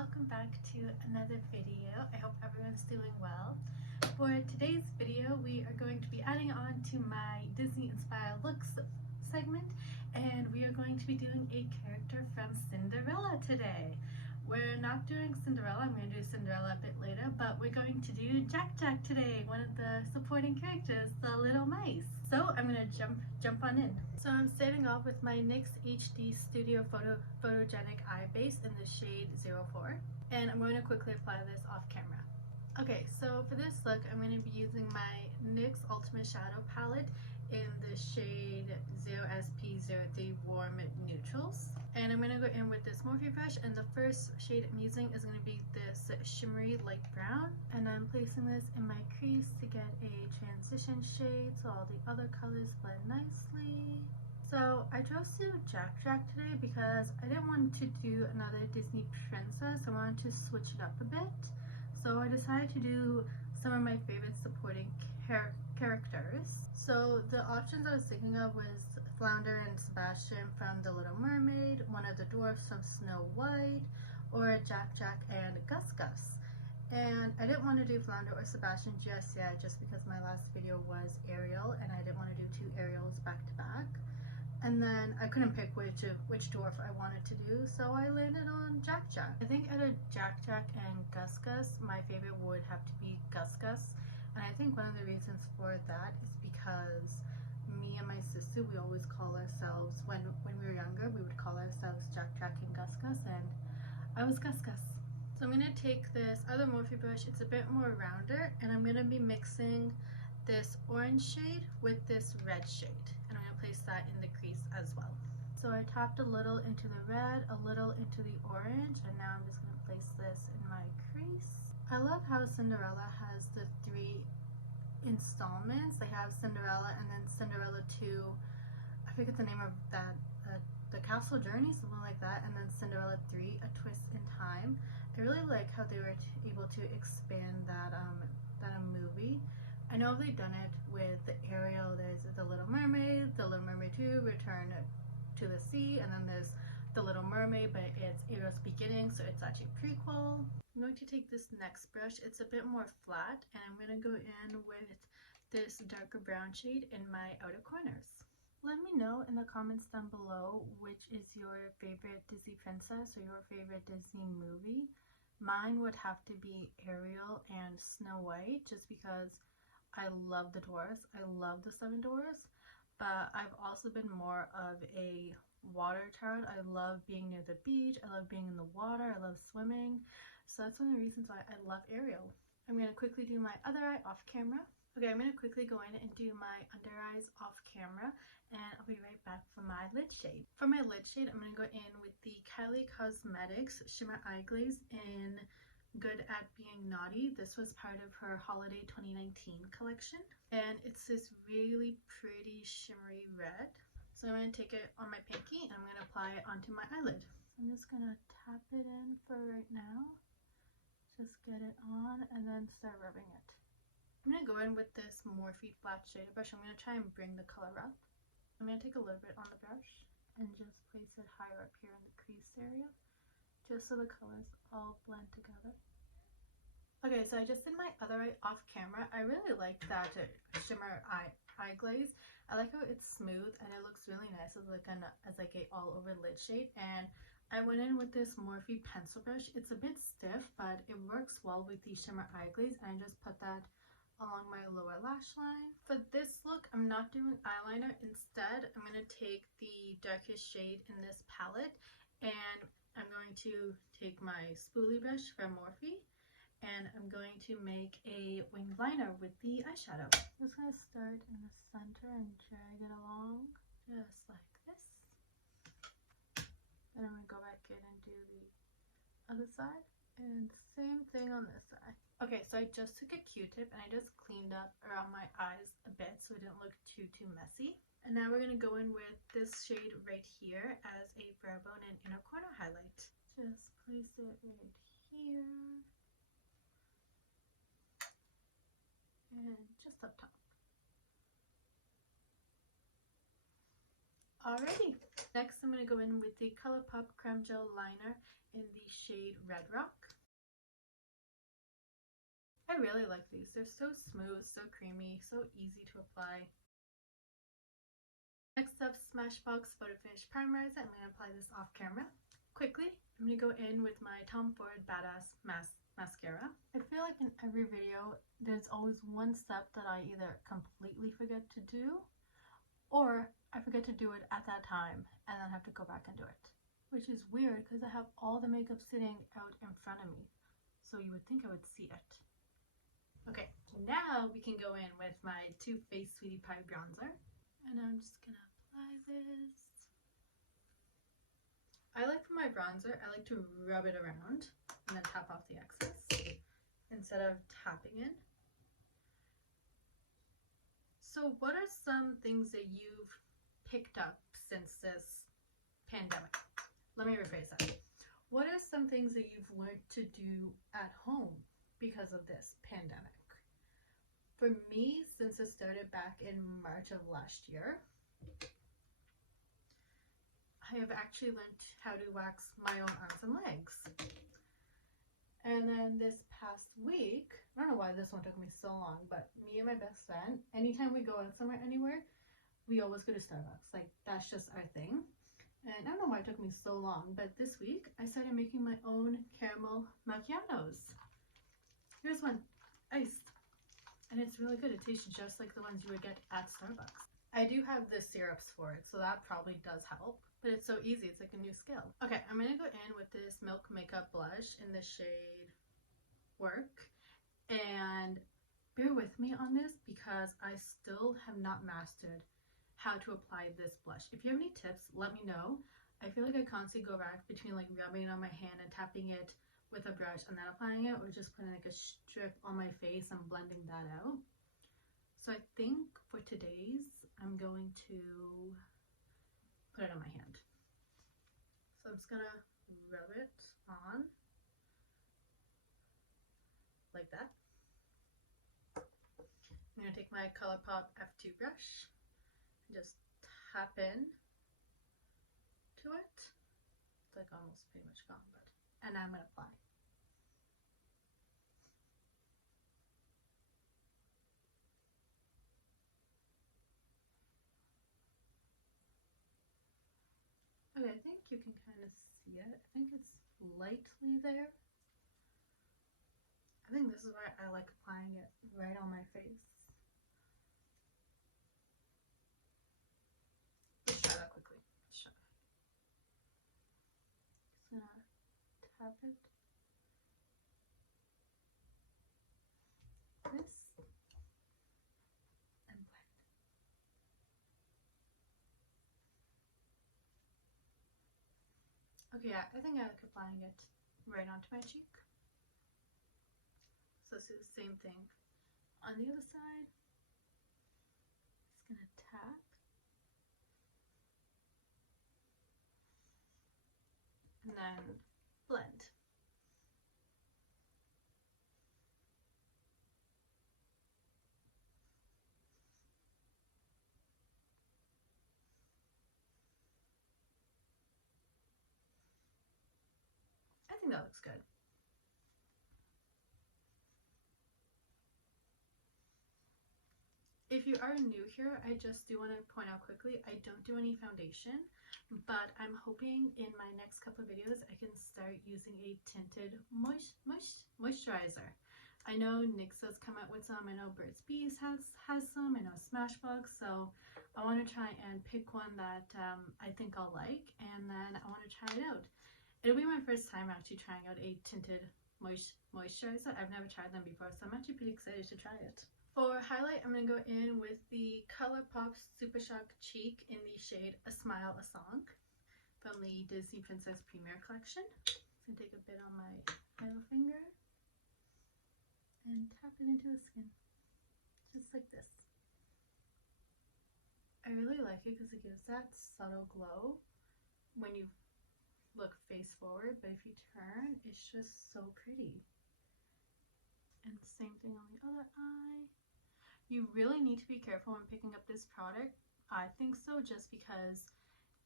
welcome back to another video. I hope everyone's doing well. For today's video, we are going to be adding on to my Disney inspired looks segment, and we are going to be doing a character from Cinderella today. We're not doing Cinderella, I'm going to do Cinderella a bit later, but we're going to do Jack Jack today, one of the supporting characters, the little mice. So I'm going to jump on in. So I'm starting off with my NYX HD Studio Photogenic Eye Base in the shade 04, and I'm going to quickly apply this off camera. Okay, so for this look, I'm going to be using my NYX Ultimate Shadow Palette in the shade 0SP03 Warm Neutrals. And I'm going to go in with this Morphe brush, and the first shade I'm using is going to be this shimmery light brown. And I'm placing this in my crease to get a transition shade so all the other colors blend nicely. So I chose to Jack Jack today because I didn't want to do another Disney princess. I wanted to switch it up a bit. So I decided to do some of my favorite supporting characters. So the options I was thinking of was Flounder and Sebastian from The Little Mermaid, one of the dwarfs from Snow White, or Jack Jack and Gus Gus. And I didn't want to do Flounder or Sebastian just yet, just because my last video was Ariel and I didn't want to do two Ariels back to back. And then I couldn't pick which dwarf I wanted to do, so I landed on Jack Jack. I think out of Jack Jack and Gus Gus, my favorite would have to be Gus Gus. And I think one of the reasons for that is because me and my sister, we always call ourselves, when we were younger, we would call ourselves Jack Jack and Gus Gus, and I was Gus Gus. So I'm going to take this other Morphe brush, it's a bit more rounder, and I'm going to be mixing this orange shade with this red shade, and I'm going to place that in the crease as well. So I tapped a little into the red, a little into the orange, and now I'm just going to place this in my crease. I love how Cinderella has the three installments. They have Cinderella and then Cinderella 2, I forget the name of that, the Castle Journey, something like that, and then Cinderella 3, A Twist in Time. I really like how they were able to expand that movie. I know they've done it with Ariel. There's The Little Mermaid, The Little Mermaid 2, Return to the Sea, and then there's The Little Mermaid, but it's Ariel's beginning, so it's actually a prequel. I'm going to take this next brush, it's a bit more flat, and I'm going to go in with this darker brown shade in my outer corners. Let me know in the comments down below which is your favorite Disney princess or your favorite Disney movie. Mine would have to be Ariel and Snow White, just because I love the dwarfs. I love the 7 dwarfs, but I've also been more of a water child. I love being near the beach, I love being in the water, I love swimming. So that's one of the reasons why I love Ariel. I'm going to quickly do my other eye off camera. Okay, I'm going to quickly go in and do my under eyes off camera, and I'll be right back for my lid shade. For my lid shade, I'm going to go in with the Kylie Cosmetics Shimmer Eye Glaze in Good at Being Naughty. This was part of her Holiday 2019 collection, and it's this really pretty shimmery red. So I'm going to take it on my pinky and I'm going to apply it onto my eyelid. I'm just going to tap it in for right now. Just get it on and then start rubbing it. I'm going to go in with this Morphe flat shader brush. I'm going to try and bring the color up. I'm going to take a little bit on the brush and just place it higher up here in the crease area, just so the colors all blend together. Okay, so I just did my other eye off camera. I really like that shimmer eye glaze. I like how it's smooth and it looks really nice as like a all over lid shade. And I went in with this Morphe pencil brush. It's a bit stiff, but it works well with the shimmer eye glaze, and I just put that along my lower lash line. For this look, I'm not doing eyeliner. Instead, I'm going to take the darkest shade in this palette, and I'm going to take my spoolie brush from Morphe, and I'm going to make a winged liner with the eyeshadow. I'm just going to start in the center and drag it along, just like this. And I'm going to go back in and do the other side, and same thing on this side. Okay, so I just took a Q-tip and I just cleaned up around my eyes a bit so it didn't look too messy. And now we're going to go in with this shade right here as a brow bone and inner corner highlight. Just place it right here. And just up top. Alrighty, next I'm going to go in with the Colourpop Crème Gel Liner in the shade Red Rock. I really like these. They're so smooth, so creamy, so easy to apply. Next up, Smashbox Photofinish Primerizer. I'm going to apply this off camera quickly. I'm going to go in with my Tom Ford Badass Mascara. I feel like in every video, there's always one step that I either completely forget to do, or I forget to do it at that time and then have to go back and do it. Which is weird because I have all the makeup sitting out in front of me. So you would think I would see it. Okay, now we can go in with my Too Faced Sweetie Pie bronzer. And I'm just gonna apply this. I like for my bronzer, I like to rub it around and then tap off the excess instead of tapping in. So what are some things that you've picked up since this pandemic? Let me rephrase that. What are some things that you've learned to do at home because of this pandemic? For me, since it started back in March of last year, I have actually learned how to wax my own arms and legs. And then this past week, I don't know why this one took me so long, but me and my best friend, anytime we go out somewhere, anywhere, we always go to Starbucks. Like, that's just our thing. And I don't know why it took me so long, but this week I started making my own caramel macchiatos. Here's one, iced. And it's really good. It tastes just like the ones you would get at Starbucks. I do have the syrups for it, so that probably does help. But it's so easy. It's like a new skill. Okay, I'm going to go in with this Milk Makeup Blush in the shade Werk. And bear with me on this because I still have not mastered how to apply this blush. If you have any tips, let me know. I feel like I constantly go back between like rubbing it on my hand and tapping it with a brush and then applying it, or just putting like a strip on my face and blending that out. So I think for today's, I'm going to put it on my hand. So I'm just gonna rub it on like that. I'm gonna take my Colourpop F2 brush and just tap in to it. It's like almost pretty much gone, but and now I'm gonna apply. Okay, I think you can kind of see it. I think it's lightly there. I think this is why I like applying it right on my face. Let's try that quickly. Let's try. Just gonna tap it. This. And blend. Okay, yeah, I think I like applying it right onto my cheek. So let's do the same thing on the other side. Just gonna tap. And then blend. I think that looks good. If you are new here, I just do want to point out quickly, I don't do any foundation, but I'm hoping in my next couple of videos I can start using a tinted moisturizer. I know NYX has come out with some, I know Burt's Bees has some, I know Smashbox, so I want to try and pick one that I think I'll like, and then I want to try it out. It'll be my first time actually trying out a tinted moisturizer. I've never tried them before, so I'm actually pretty excited to try it. For highlight, I'm going to go in with the Colourpop Super Shock Cheek in the shade A Smile, A Song from the Disney Princess Premiere Collection. I'm going to take a bit on my middle finger and tap it into the skin, just like this. I really like it because it gives that subtle glow when you look face forward, but if you turn, it's just so pretty. And same thing on the other eye. You really need to be careful when picking up this product. I think so, just because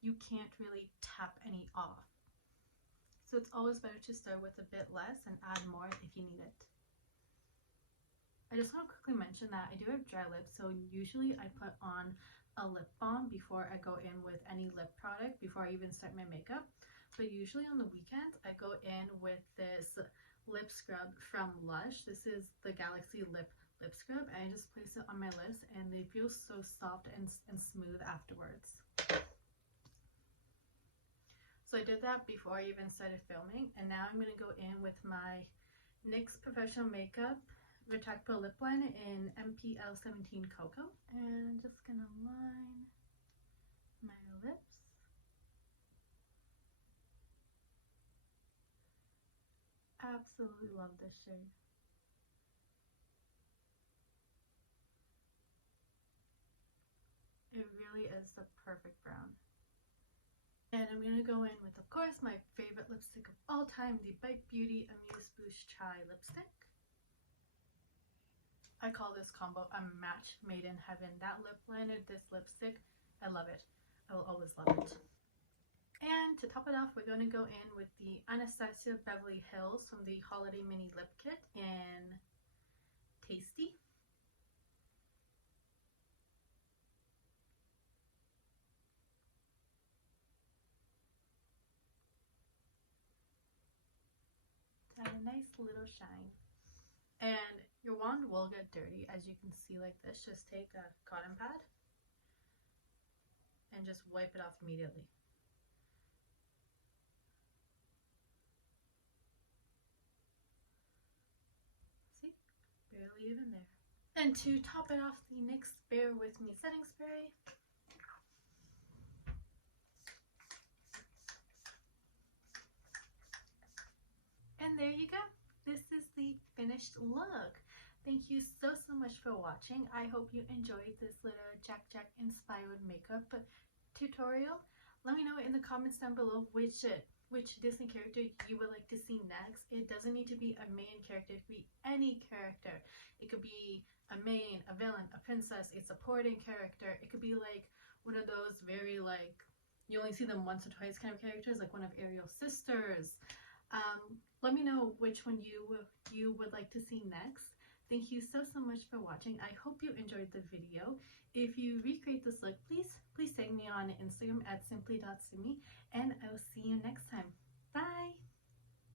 you can't really tap any off. So it's always better to start with a bit less and add more if you need it. I just want to quickly mention that I do have dry lips, so usually I put on a lip balm before I go in with any lip product, before I even start my makeup. But usually on the weekends I go in with this lip scrub from LUSH. This is the Galaxy lip scrub, and I just place it on my lips and they feel so soft and smooth afterwards. So I did that before I even started filming, and now I'm going to go in with my NYX Professional Makeup Retractable Lip Liner in MPL 17 Cocoa, and I'm just gonna line my lips. Absolutely love this shade. It really is the perfect brown. And I'm gonna go in with, of course, my favorite lipstick of all time, the Bite Beauty Amuse Bouche Chai lipstick. I call this combo a match made in heaven. That lip liner, this lipstick, I love it. I will always love it. And to top it off, we're going to go in with the Anastasia Beverly Hills from the Holiday Mini Lip Kit in Tasty. To add a nice little shine. And your wand will get dirty, as you can see like this. Just take a cotton pad and just wipe it off immediately. See? Barely even there. And to top it off, the NYX Bear With Me setting spray. And there you go. This is the finished look. Thank you so much for watching. I hope you enjoyed this little Jack inspired makeup tutorial. Let me know in the comments down below which Disney character you would like to see next. It doesn't need to be a main character. It could be any character. It could be a main, a villain, a princess, a supporting character. It could be like one of those very like you only see them once or twice kind of characters, like one of Ariel's sisters. Let me know which one you would like to see next. Thank you so much for watching. I hope you enjoyed the video. If you recreate this look, please tag me on Instagram at simply.simi, and I will see you next time. Bye!